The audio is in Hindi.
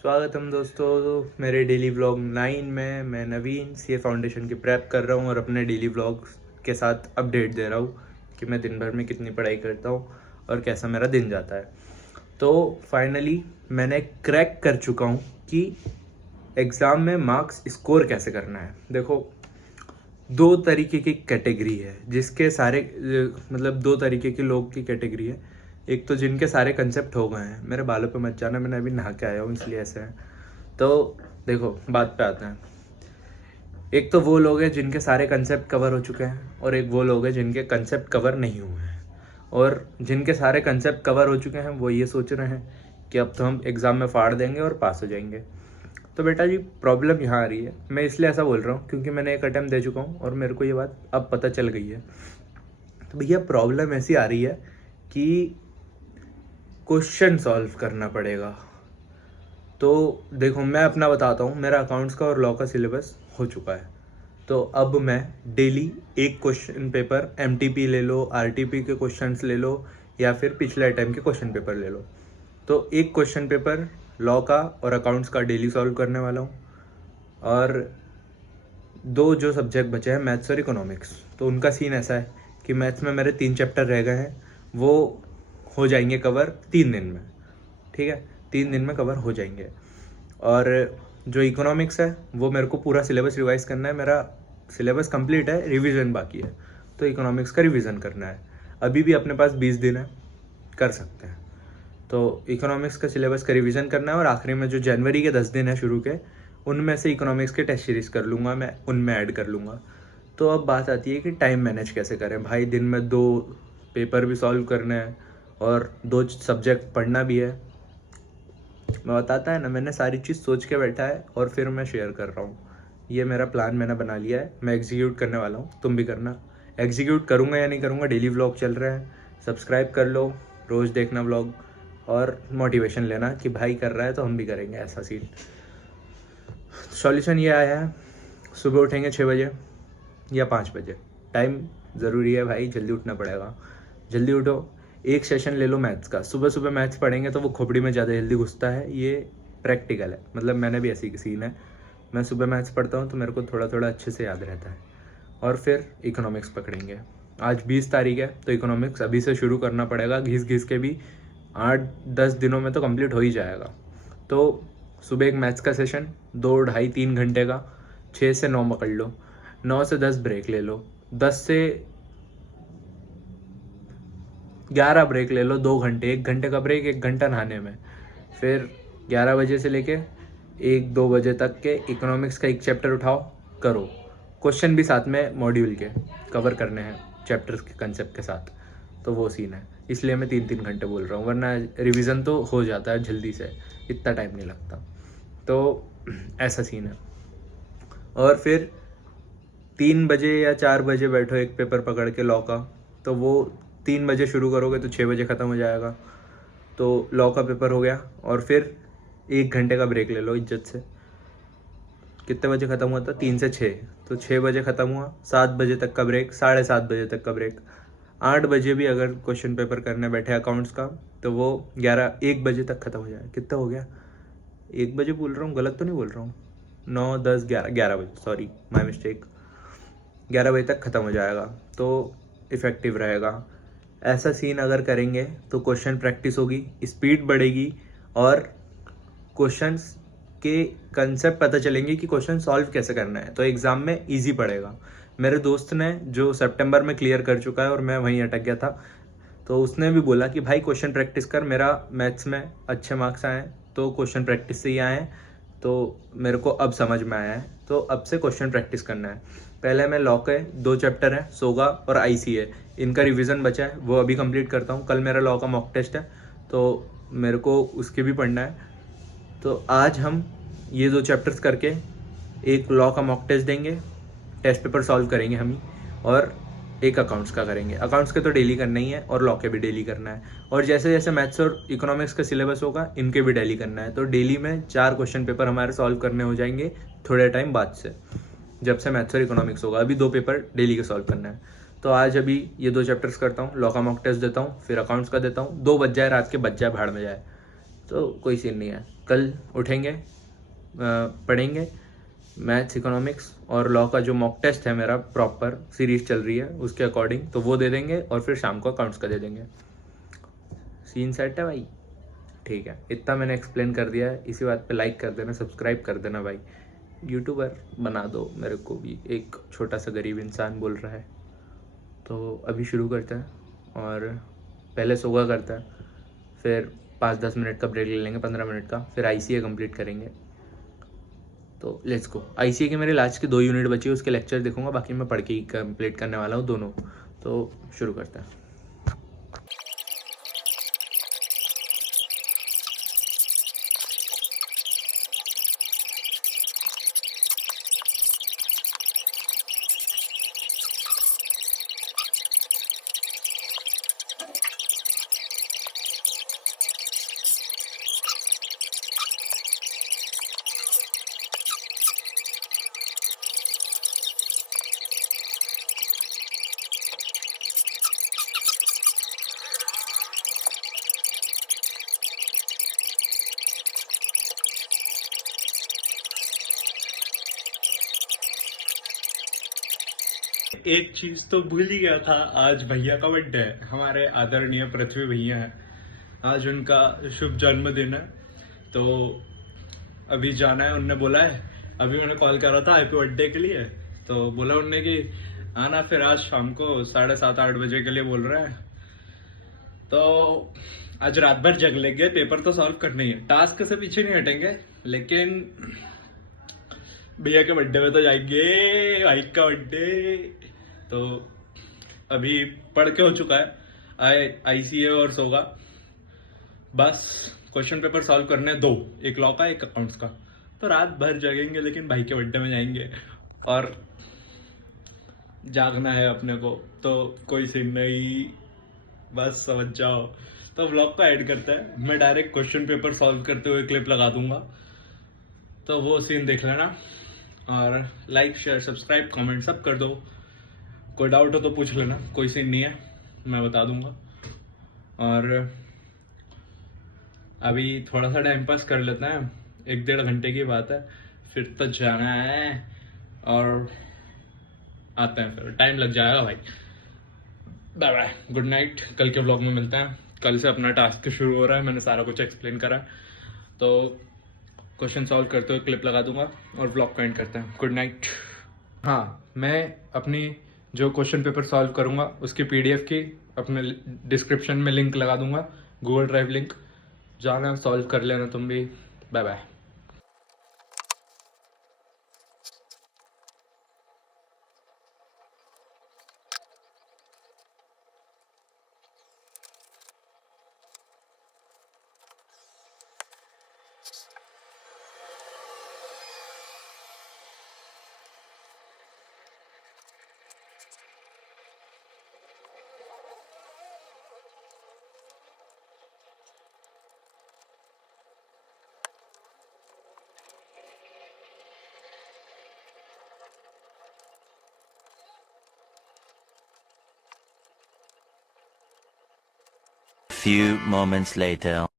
स्वागतम दोस्तों मेरे डेली व्लॉग 9 में। मैं नवीन सीए फाउंडेशन की प्रेप कर रहा हूँ और अपने डेली व्लॉग के साथ अपडेट दे रहा हूँ कि मैं दिन भर में कितनी पढ़ाई करता हूँ और कैसा मेरा दिन जाता है। तो फाइनली मैंने क्रैक कर चुका हूँ कि एग्ज़ाम में मार्क्स स्कोर कैसे करना है। देखो, दो तरीके की कैटेगरी है जिसके सारे दो तरीके के लोग की कैटेगरी है। एक तो जिनके सारे कंसेप्ट हो गए हैं, मेरे बालों पे मत जाना, मैंने अभी नहा के आया हूँ इसलिए ऐसे है। तो देखो बात पे आते हैं। एक तो वो लोग हैं जिनके सारे कंसेप्ट कवर हो चुके हैं और एक वो लोग हैं जिनके कंसेप्ट कवर नहीं हुए हैं। और जिनके सारे कंसेप्ट कवर हो चुके हैं वो ये सोच रहे हैं कि अब तो हम एग्ज़ाम में फाड़ देंगे और पास हो जाएंगे। तो बेटा जी, प्रॉब्लम यहाँ आ रही है। मैं इसलिए ऐसा बोल रहा हूँ क्योंकि मैंने एक अटैम्प्ट दे चुका हूँ और मेरे को ये बात अब पता चल गई है। तो भैया प्रॉब्लम ऐसी आ रही है कि क्वेश्चन सॉल्व करना पड़ेगा। तो देखो, मैं अपना बताता हूँ। मेरा अकाउंट्स का और लॉ का सिलेबस हो चुका है। तो अब मैं डेली एक क्वेश्चन पेपर एमटीपी ले लो, आरटीपी के क्वेश्चंस ले लो या फिर पिछले अटैम्प्ट के क्वेश्चन पेपर ले लो। तो एक क्वेश्चन पेपर लॉ का और अकाउंट्स का डेली सॉल्व करने वाला हूँ। और दो जो सब्जेक्ट बचे हैं, मैथ्स और इकोनॉमिक्स, तो उनका सीन ऐसा है कि मैथ्स में मेरे 3 चैप्टर रह गए हैं, वो हो जाएंगे कवर 3 दिन में। ठीक है, 3 दिन में कवर हो जाएंगे। और जो इकोनॉमिक्स है वो मेरे को पूरा सिलेबस रिवाइज करना है। मेरा सिलेबस कंप्लीट है, रिवीजन बाकी है। तो इकोनॉमिक्स का रिवीजन करना है। अभी भी अपने पास 20 दिन है, कर सकते हैं। तो इकोनॉमिक्स का सिलेबस का रिवीजन करना है और आखिरी में जो जनवरी के 10 दिन है शुरू के, उनमें से इकोनॉमिक्स के टेस्ट सीरीज कर लूँगा, मैं उनमें ऐड कर लूँगा। तो अब बात आती है कि टाइम मैनेज कैसे करें। भाई दिन में 2 पेपर भी सॉल्व करने हैं और 2 सब्जेक्ट पढ़ना भी है। मैं बताता है ना, मैंने सारी चीज़ सोच के बैठा है और फिर मैं शेयर कर रहा हूँ। ये मेरा प्लान मैंने बना लिया है, मैं एग्जीक्यूट करने वाला हूँ। तुम भी करना। एग्जीक्यूट करूँगा या नहीं करूँगा, डेली व्लॉग चल रहे हैं, सब्सक्राइब कर लो, रोज़ देखना व्लॉग और मोटिवेशन लेना कि भाई कर रहा है तो हम भी करेंगे, ऐसा सीन। सॉल्यूशन ये आया है, सुबह उठेंगे 6 बजे या 5 बजे। टाइम ज़रूरी है भाई, जल्दी उठना पड़ेगा। जल्दी उठो, एक सेशन ले लो मैथ्स का। सुबह सुबह मैथ्स पढ़ेंगे तो वो खोपड़ी में ज़्यादा जल्दी घुसता है, ये प्रैक्टिकल है। मतलब मैंने भी ऐसी सीन है, मैं सुबह मैथ्स पढ़ता हूँ तो मेरे को थोड़ा थोड़ा अच्छे से याद रहता है। और फिर इकोनॉमिक्स पकड़ेंगे। आज 20 तारीख है तो इकोनॉमिक्स अभी से शुरू करना पड़ेगा, घिस घिस के भी 8-10 दिनों में तो कंप्लीट हो ही जाएगा। तो सुबह एक मैथ्स का सेशन 2 ढाई 3 घंटे का, 6 से 9 पकड़ लो, 9 से 10 ब्रेक ले लो, 10 से 11 ब्रेक ले लो, 2 घंटे, 1 घंटे का ब्रेक, 1 घंटा नहाने में। फिर 11 बजे से लेके 1-2 बजे तक के इकोनॉमिक्स का एक चैप्टर उठाओ, करो। क्वेश्चन भी साथ में मॉड्यूल के कवर करने हैं चैप्टर्स के कंसेप्ट के साथ। तो वो सीन है, इसलिए मैं 3-3 घंटे बोल रहा हूँ, वरना रिवीजन तो हो जाता है जल्दी से, इतना टाइम नहीं लगता। तो ऐसा सीन है। और फिर 3 बजे या 4 बजे बैठो एक पेपर पकड़ के लॉ का, तो वो 3 बजे शुरू करोगे तो 6 बजे ख़त्म हो जाएगा। तो लॉ का पेपर हो गया और फिर 1 घंटे का ब्रेक ले लो इज्जत से। कितने बजे ख़त्म हुआ था? 3 से 6, तो 6 बजे ख़त्म हुआ, 7 बजे तक का ब्रेक, 7:30 बजे तक का ब्रेक। 8 बजे भी अगर क्वेश्चन पेपर करने बैठे अकाउंट्स का तो वो 1 बजे तक ख़त्म हो जाएगा। कितना हो गया? 1 बजे बोल रहा हूँ, गलत तो नहीं बोल रहा हूँ? 9, 10, 11 बजे, सॉरी माई मिस्टेक। 11 बजे तक ख़त्म हो जाएगा तो इफ़ेक्टिव रहेगा। ऐसा सीन अगर करेंगे तो क्वेश्चन प्रैक्टिस होगी, स्पीड बढ़ेगी और क्वेश्चंस के कंसेप्ट पता चलेंगे कि क्वेश्चन सॉल्व कैसे करना है, तो एग्ज़ाम में इजी पड़ेगा। मेरे दोस्त ने जो सितंबर में क्लियर कर चुका है और मैं वहीं अटक गया था, तो उसने भी बोला कि भाई क्वेश्चन प्रैक्टिस कर, मेरा मैथ्स में अच्छे मार्क्स आए तो क्वेश्चन प्रैक्टिस से ही आए, तो मेरे को अब समझ में आया है, तो अब से क्वेश्चन प्रैक्टिस करना है। पहले मैं लॉ के 2 चैप्टर हैं, सोगा और आईसीए, इनका रिवीजन बचा है, वो अभी कंप्लीट करता हूँ। कल मेरा लॉ का मॉक टेस्ट है तो मेरे को उसके भी पढ़ना है। तो आज हम ये 2 चैप्टर्स करके एक लॉ का मॉक टेस्ट देंगे, टेस्ट पेपर सॉल्व करेंगे हम ही, और एक अकाउंट्स का करेंगे। अकाउंट्स के तो डेली करना ही है और लॉ के भी डेली करना है। और जैसे जैसे मैथ्स और इकोनॉमिक्स का सिलेबस होगा इनके भी डेली करना है। तो डेली में 4 क्वेश्चन पेपर हमारे सॉल्व करने हो जाएंगे थोड़े टाइम बाद से, जब से मैथ्स और इकोनॉमिक्स होगा। अभी 2 पेपर डेली के सॉल्व करना है। तो आज अभी ये 2 चैप्टर्स करता हूँ, लॉ का मॉक टेस्ट देता हूँ, फिर अकाउंट्स का देता हूँ। 2 बज जाए रात के, बज जाए भाड़ में जाए, तो कोई सीन नहीं है। कल उठेंगे, पढ़ेंगे मैथ्स, इकोनॉमिक्स और लॉ का जो मॉक टेस्ट है मेरा, प्रॉपर सीरीज चल रही है उसके अकॉर्डिंग, तो वो दे देंगे और फिर शाम को अकाउंट्स का दे देंगे। सीन सेट है भाई। ठीक है, इतना मैंने एक्सप्लेन कर दिया है। इसी बात पे लाइक कर देना, सब्सक्राइब कर देना भाई। यूट्यूबर बना दो मेरे को भी, एक छोटा सा गरीब इंसान बोल रहा है। तो अभी शुरू करते हैं और पहले सोगा करता है, फिर 5-10 मिनट का ब्रेक ले लेंगे, 15 मिनट का, फिर ICA कंप्लीट करेंगे। तो लेट्स गो। ICA के मेरे लास्ट के 2 यूनिट बचे, उसके लेक्चर देखूंगा, बाकी मैं पढ़ के ही कंप्लीट करने वाला हूँ दोनों। तो शुरू करते हैं। एक चीज तो भूल ही गया था, आज भैया का बर्थडे है, हमारे आदरणीय पृथ्वी भैया हैं, आज उनका शुभ जन्मदिन है। तो अभी जाना है, उनने बोला है, अभी मैंने कॉल करा था हैप्पी बर्थडे के लिए, तो बोला उनने कि आना फिर आज शाम को 7:30-8 बजे के लिए बोल रहा है। तो आज रात भर जग लेंगे, पेपर तो सॉल्व करना ही है, टास्क से पीछे नहीं हटेंगे, लेकिन भैया के बर्थडे में तो जाएंगे, भाई का बर्थडे। तो अभी पढ़ के हो चुका है ICA और सोगा, बस क्वेश्चन पेपर सॉल्व करने 2, एक लॉ का एक अकाउंट्स का। तो रात भर जगेंगे, लेकिन भाई के बर्थडे में जाएंगे और जागना है अपने को, तो कोई सीन नहीं, बस समझ जाओ। तो व्लॉग को ऐड करता है, मैं डायरेक्ट क्वेश्चन पेपर सॉल्व करते हुए क्लिप लगा दूंगा, तो वो सीन देख लेना। और लाइक, शेयर, सब्सक्राइब, कमेंट सब कर दो। कोई डाउट हो तो पूछ लेना, कोई सीन नहीं है, मैं बता दूंगा। और अभी थोड़ा सा टाइम पास कर लेते हैं, 1-1.5 घंटे की बात है, फिर तो जाना है और आते हैं, फिर टाइम लग जाएगा भाई। बाय बाय, गुड नाइट, कल के ब्लॉग में मिलते हैं। कल से अपना टास्क शुरू हो रहा है, मैंने सारा कुछ एक्सप्लेन करा, तो क्वेश्चन सॉल्व करते हुए क्लिप लगा दूंगा और ब्लॉग का एंड करते हैं। Good night. हाँ, मैं अपनी जो क्वेश्चन पेपर सॉल्व करूंगा उसकी PDF की अपने डिस्क्रिप्शन में लिंक लगा दूंगा, गूगल ड्राइव लिंक, जाना सॉल्व कर लेना तुम भी। Bye bye. Few moments later.